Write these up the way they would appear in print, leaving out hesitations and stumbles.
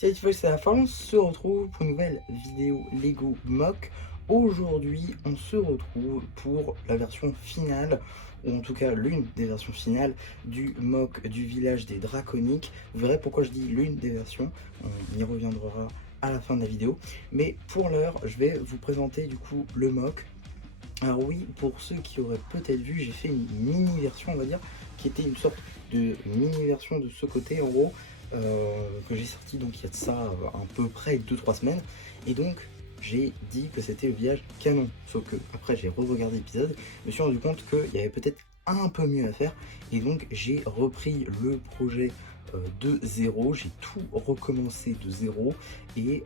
Cette fois c'est la fin, on se retrouve pour une nouvelle vidéo Lego Mock. Aujourd'hui, on se retrouve pour la version finale, ou en tout cas l'une des versions finales du mock du village des Draconiques. Vous verrez pourquoi je dis l'une des versions, on y reviendra à la fin de la vidéo. Mais pour l'heure, je vais vous présenter du coup le mock. Alors oui, pour ceux qui auraient peut-être vu, j'ai fait une mini version, on va dire, qui était une sorte de mini version de ce côté en gros, que j'ai sorti donc il y a de ça à peu près 2-3 semaines. Et donc j'ai dit que c'était le village canon. Sauf que après j'ai re-regardé l'épisode, je me suis rendu compte qu'il y avait peut-être un peu mieux à faire. Et donc j'ai repris le projet de zéro, j'ai tout recommencé de zéro et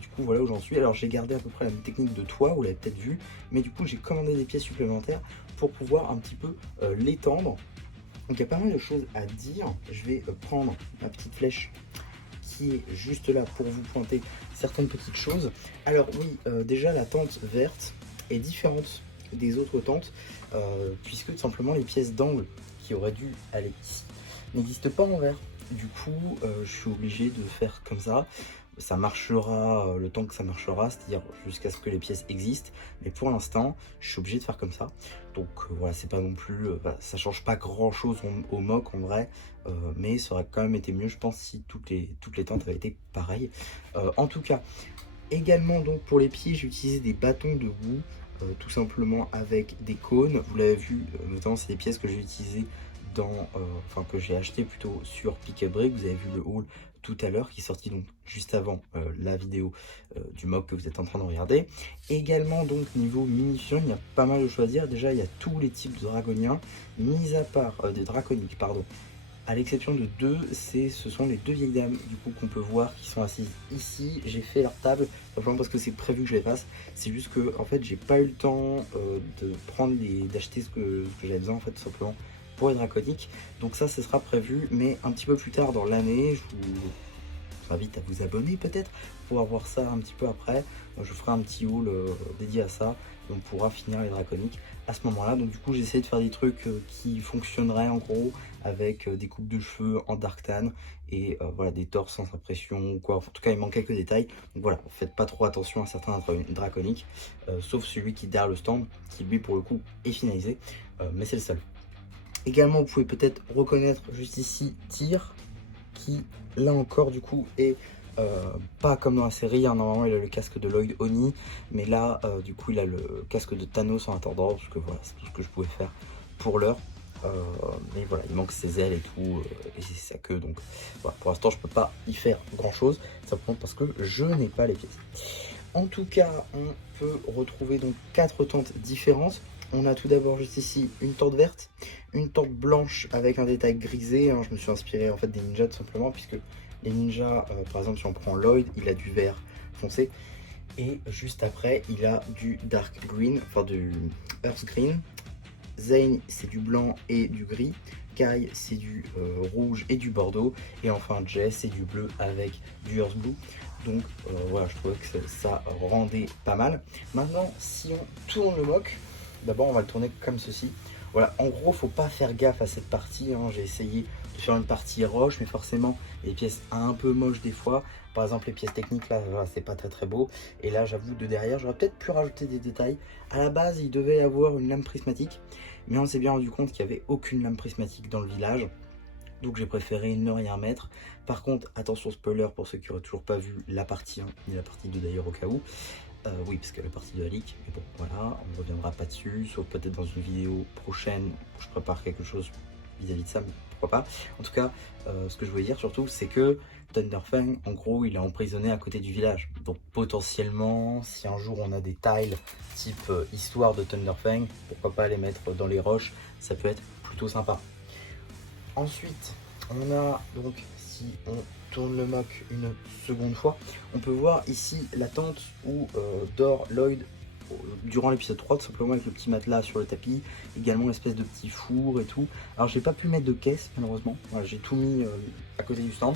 du coup voilà où j'en suis. Alors j'ai gardé à peu près la même technique de toit, vous l'avez peut-être vu, mais du coup j'ai commandé des pièces supplémentaires pour pouvoir un petit peu l'étendre. Donc il y a pas mal de choses à dire. Je vais prendre ma petite flèche qui est juste là pour vous pointer certaines petites choses. Alors oui, déjà la tente verte est différente des autres tentes, puisque tout simplement les pièces d'angle qui auraient dû aller ici n'existent pas en vert. Du coup, je suis obligé de faire comme ça. Ça marchera le temps que ça marchera, c'est-à-dire jusqu'à ce que les pièces existent. Mais pour l'instant, je suis obligé de faire comme ça. Donc voilà, c'est pas non plus, ça change pas grand-chose au mock en vrai, mais ça aurait quand même été mieux, je pense, si toutes les tentes avaient été pareilles. En tout cas, également donc pour les pieds, j'ai utilisé des bâtons de boue, tout simplement avec des cônes. Vous l'avez vu, notamment c'est des pièces que j'ai utilisées enfin que j'ai acheté plutôt sur Pick a Brick. Vous avez vu le haul tout à l'heure qui est sorti donc juste avant la vidéo du mock que vous êtes en train de regarder. Également donc niveau munitions, il y a pas mal de choses à dire. Déjà il y a tous les types de dragoniens, mis à part de draconiques pardon. À l'exception de deux, ce sont les deux vieilles dames du coup qu'on peut voir qui sont assises ici. J'ai fait leur table simplement parce que c'est prévu que je les fasse. C'est juste que en fait j'ai pas eu le temps d'acheter ce que j'avais besoin en fait tout simplement pour les draconiques. Donc ça ce sera prévu mais un petit peu plus tard dans l'année. Je vous invite à vous abonner peut-être pour pouvoir voir ça un petit peu après. Je ferai un petit haul dédié à ça. On pourra finir les draconiques à ce moment-là. Donc du coup j'ai essayé de faire des trucs qui fonctionneraient en gros avec des coupes de cheveux en dark tan et voilà des torses sans impression ou quoi. En tout cas il manque quelques détails. Donc voilà, faites pas trop attention à certains draconiques, sauf celui qui est derrière le stand, qui lui pour le coup est finalisé, mais c'est le seul. Également vous pouvez peut-être reconnaître juste ici Tyr, qui là encore du coup est pas comme dans la série, hein. Normalement il a le casque de Lloyd Oni, mais là du coup il a le casque de Thanos en attendant, parce que voilà c'est tout ce que je pouvais faire pour l'heure. Mais voilà, il manque ses ailes et tout, et sa queue, donc voilà, pour l'instant je peux pas y faire grand chose, simplement parce que je n'ai pas les pièces. En tout cas, on peut retrouver donc 4 tentes différentes. On a tout d'abord juste ici une tente verte, une tente blanche avec un détail grisé, hein. Je me suis inspiré en fait des ninjas tout simplement, puisque les ninjas, par exemple si on prend Lloyd, il a du vert foncé. Et juste après, il a du dark green, enfin du earth green. Zane, c'est du blanc et du gris. Kai, c'est du rouge et du bordeaux. Et enfin, Jess, c'est du bleu avec du earth blue. Donc voilà, je trouvais que ça rendait pas mal. Maintenant, si on tourne le mock, d'abord on va le tourner comme ceci. Voilà, en gros, faut pas faire gaffe à cette partie, hein. J'ai essayé de faire une partie roche, mais forcément, les pièces un peu moches des fois. Par exemple, les pièces techniques, là, voilà, c'est pas très beau. Et là, j'avoue, de derrière, j'aurais peut-être pu rajouter des détails. À la base, il devait y avoir une lame prismatique, mais on s'est bien rendu compte qu'il n'y avait aucune lame prismatique dans le village. Donc j'ai préféré ne rien mettre. Par contre, attention spoiler pour ceux qui n'auraient toujours pas vu la partie 1 et la partie 2 d'ailleurs au cas où. Oui, parce que la partie de la leak, mais bon, voilà, on ne reviendra pas dessus, sauf peut-être dans une vidéo prochaine où je prépare quelque chose vis-à-vis de ça, mais pourquoi pas. En tout cas, ce que je voulais dire surtout, c'est que Thunderfang, en gros, il est emprisonné à côté du village. Donc potentiellement, si un jour on a des tiles type histoire de Thunderfang, pourquoi pas les mettre dans les roches, ça peut être plutôt sympa. Ensuite, on a donc, si on tourne le mock une seconde fois, on peut voir ici la tente où dort Lloyd durant l'épisode 3, tout simplement avec le petit matelas sur le tapis, également l'espèce de petit four et tout. Alors j'ai pas pu mettre de caisse malheureusement, voilà, j'ai tout mis à côté du stand.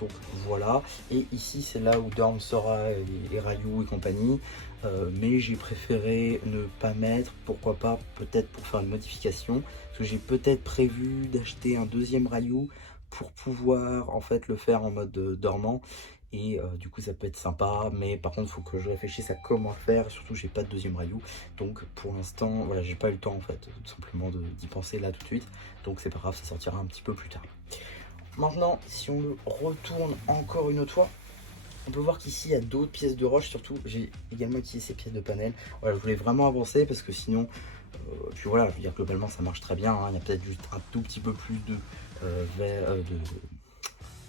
Donc voilà, et ici c'est là où dorment Sora et Ryu et compagnie, mais j'ai préféré ne pas mettre, pourquoi pas, peut-être pour faire une modification, parce que j'ai peut-être prévu d'acheter un deuxième Ryu pour pouvoir en fait le faire en mode dormant, et du coup ça peut être sympa, mais par contre il faut que je réfléchisse à comment le faire, surtout j'ai pas de deuxième rayout, donc pour l'instant voilà, j'ai pas eu le temps en fait tout simplement d'y penser là tout de suite, donc c'est pas grave, ça sortira un petit peu plus tard. Maintenant si on le retourne encore une autre fois, on peut voir qu'ici il y a d'autres pièces de roche, surtout j'ai également utilisé ces pièces de panel. Voilà, je voulais vraiment avancer parce que sinon, puis voilà, je veux dire globalement ça marche très bien, hein. Il y a peut-être juste un tout petit peu plus de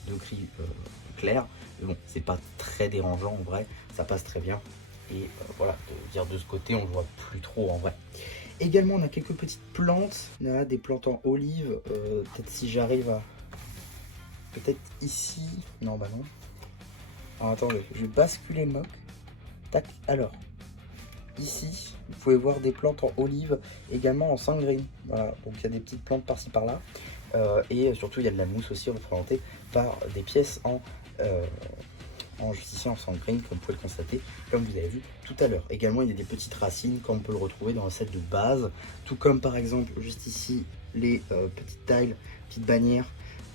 de gris clair, mais bon c'est pas très dérangeant en vrai, ça passe très bien. Et voilà, de dire de ce côté on le voit plus trop en vrai. Également on a quelques petites plantes, on a des plantes en olive, peut-être si j'arrive à... Peut-être ici, non bah non. Alors attendez, je vais basculer le mock. Tac, alors, ici, vous pouvez voir des plantes en olive, également en sangrine. Voilà, donc il y a des petites plantes par-ci par-là. Et surtout, il y a de la mousse aussi représentée par des pièces juste ici en sangrine, comme vous pouvez le constater, comme vous avez vu tout à l'heure. Également, il y a des petites racines, comme on peut le retrouver dans le set de base. Tout comme par exemple, juste ici, les petites tiles, petites bannières.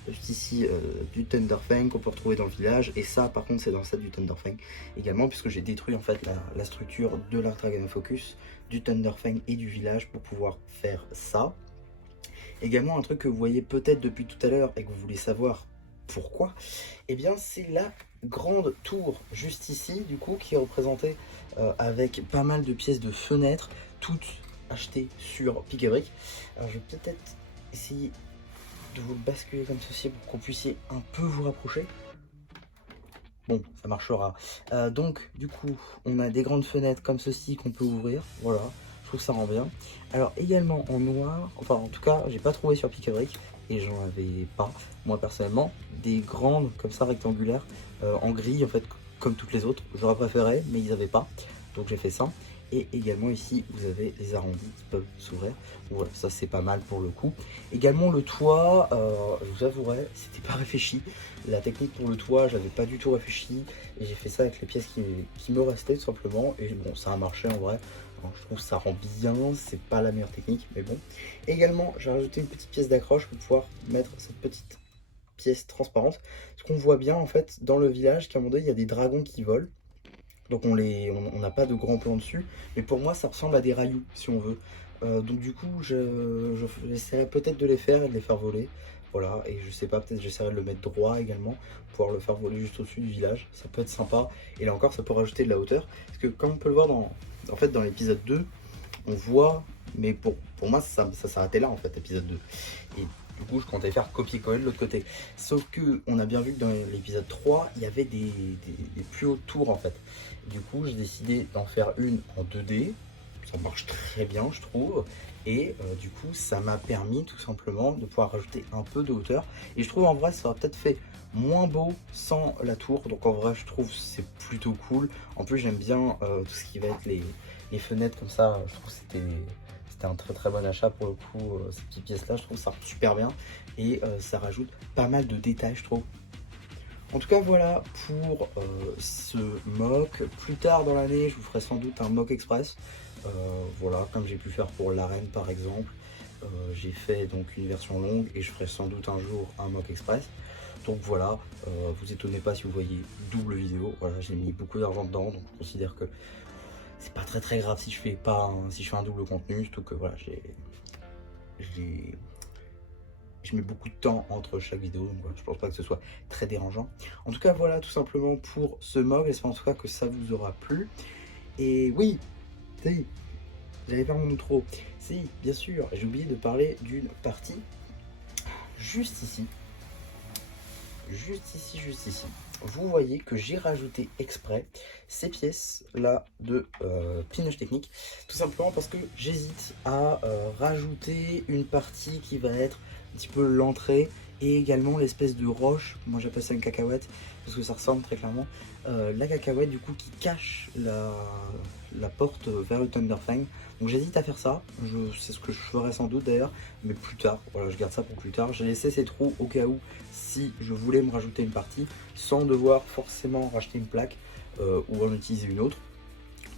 Juste ici du Thunderfang qu'on peut retrouver dans le village, et ça par contre c'est dans le set du Thunderfang également, puisque j'ai détruit en fait la structure de l'Arc Dragon Focus, du Thunderfang et du village pour pouvoir faire ça. Également un truc que vous voyez peut-être depuis tout à l'heure et que vous voulez savoir pourquoi, et bien c'est la grande tour juste ici du coup qui est représentée avec pas mal de pièces de fenêtres, toutes achetées sur Pick a Brick. Alors je vais peut-être essayer de vous le basculer comme ceci pour qu'on puissiez un peu vous rapprocher. Bon, ça marchera. Donc, du coup, on a des grandes fenêtres comme ceci qu'on peut ouvrir. Voilà, je trouve que ça rend bien. Alors, également en noir, enfin, en tout cas, j'ai pas trouvé sur Pick a Brick et j'en avais pas, moi personnellement, des grandes comme ça rectangulaires en gris, en fait, comme toutes les autres. J'aurais préféré, mais ils avaient pas. Donc, j'ai fait ça. Et également ici vous avez les arrondis qui peuvent s'ouvrir. Voilà, ça c'est pas mal pour le coup. Également le toit, je vous avouerai, c'était pas réfléchi. La technique pour le toit, j'avais pas du tout réfléchi. Et j'ai fait ça avec les pièces qui me restaient tout simplement. Et bon, ça a marché en vrai. Alors, je trouve que ça rend bien, c'est pas la meilleure technique, mais bon. Également, j'ai rajouté une petite pièce d'accroche pour pouvoir mettre cette petite pièce transparente. Ce qu'on voit bien en fait dans le village, qu'à un moment donné, il y a des dragons qui volent. Donc on n'a pas de grand plan dessus, mais pour moi ça ressemble à des rayoux si on veut. Donc du coup j'essaierai peut-être de les faire et de les faire voler. Voilà, et je sais pas, peut-être j'essaierai de le mettre droit également, pouvoir le faire voler juste au-dessus du village, ça peut être sympa. Et là encore ça peut rajouter de la hauteur, parce que comme on peut le voir en fait, dans l'épisode 2, on voit, mais pour moi ça s'arrêtait là en fait, épisode 2. Et du coup je comptais faire copier-coller de l'autre côté. Sauf que on a bien vu que dans l'épisode 3, il y avait des plus hautes tours en fait. Du coup j'ai décidé d'en faire une en 2D, ça marche très bien je trouve. Et du coup ça m'a permis tout simplement de pouvoir rajouter un peu de hauteur. Et je trouve en vrai ça aurait peut-être fait moins beau sans la tour. Donc en vrai je trouve c'est plutôt cool. En plus j'aime bien tout ce qui va être les fenêtres comme ça. Je trouve que c'était un très bon achat pour le coup, ces petites pièces là, je trouve que ça rend super bien et ça rajoute pas mal de détails je trouve. En tout cas voilà pour ce mock. Plus tard dans l'année je vous ferai sans doute un mock express, voilà, comme j'ai pu faire pour l'arène par exemple. J'ai fait donc une version longue et je ferai sans doute un jour un mock express. Donc voilà, vous étonnez pas si vous voyez double vidéo. Voilà, j'ai mis beaucoup d'argent dedans, donc je considère que c'est pas très grave si je fais pas si je fais un double contenu, surtout que voilà, je mets beaucoup de temps entre chaque vidéo, donc voilà, je pense pas que ce soit très dérangeant. En tout cas voilà tout simplement pour ce mock, j'espère en tout cas que ça vous aura plu. Et oui, si, j'allais faire mon outro. Si, bien sûr, j'ai oublié de parler d'une partie juste ici. Juste ici. Vous voyez que j'ai rajouté exprès ces pièces là de pinoche technique, tout simplement parce que j'hésite à rajouter une partie qui va être un petit peu l'entrée et également l'espèce de roche, moi j'appelle ça une cacahuète parce que ça ressemble très clairement, la cacahuète du coup qui cache la porte vers le Thunderfang. Donc j'hésite à faire ça, c'est ce que je ferai sans doute d'ailleurs, mais plus tard, voilà, je garde ça pour plus tard. J'ai laissé ces trous au cas où si je voulais me rajouter une partie sans devoir forcément racheter une plaque ou en utiliser une autre,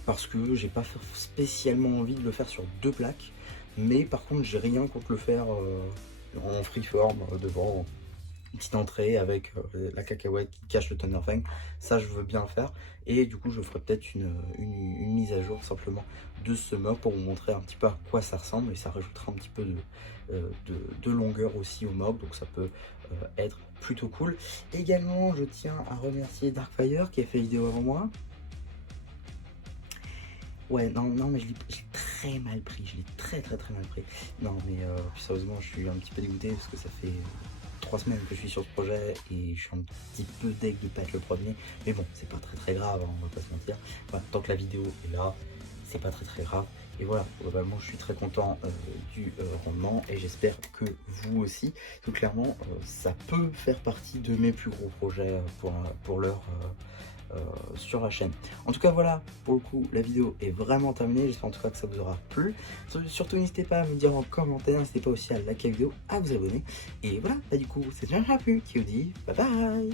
parce que j'ai pas spécialement envie de le faire sur deux plaques, mais par contre j'ai rien contre le faire en freeform devant. une petite entrée avec la cacahuète qui cache le Thunderfang. Ça, je veux bien le faire. Et du coup, je ferai peut-être une mise à jour simplement de ce mock pour vous montrer un petit peu à quoi ça ressemble. Et ça rajoutera un petit peu de longueur aussi au mock. Donc ça peut être plutôt cool. Également, je tiens à remercier Darkfire qui a fait vidéo avant moi. Ouais, non, mais je l'ai très mal pris, je l'ai très mal pris. Non, mais plus sérieusement, je suis un petit peu dégoûté parce que ça fait 3 semaines que je suis sur ce projet et je suis un petit peu deg de pas être le premier. Mais bon, c'est pas très grave, hein, on va pas se mentir. Voilà, tant que la vidéo est là, c'est pas très grave. Et voilà, globalement, je suis très content du rendement et j'espère que vous aussi. Tout clairement, ça peut faire partie de mes plus gros projets pour l'heure. Sur la chaîne. En tout cas voilà, pour le coup la vidéo est vraiment terminée, j'espère en tout cas que ça vous aura plu. Surtout n'hésitez pas à me dire en commentaire, n'hésitez pas aussi à liker la vidéo, à vous abonner. Et voilà, bah du coup c'est déjà plus qui vous dit bye bye.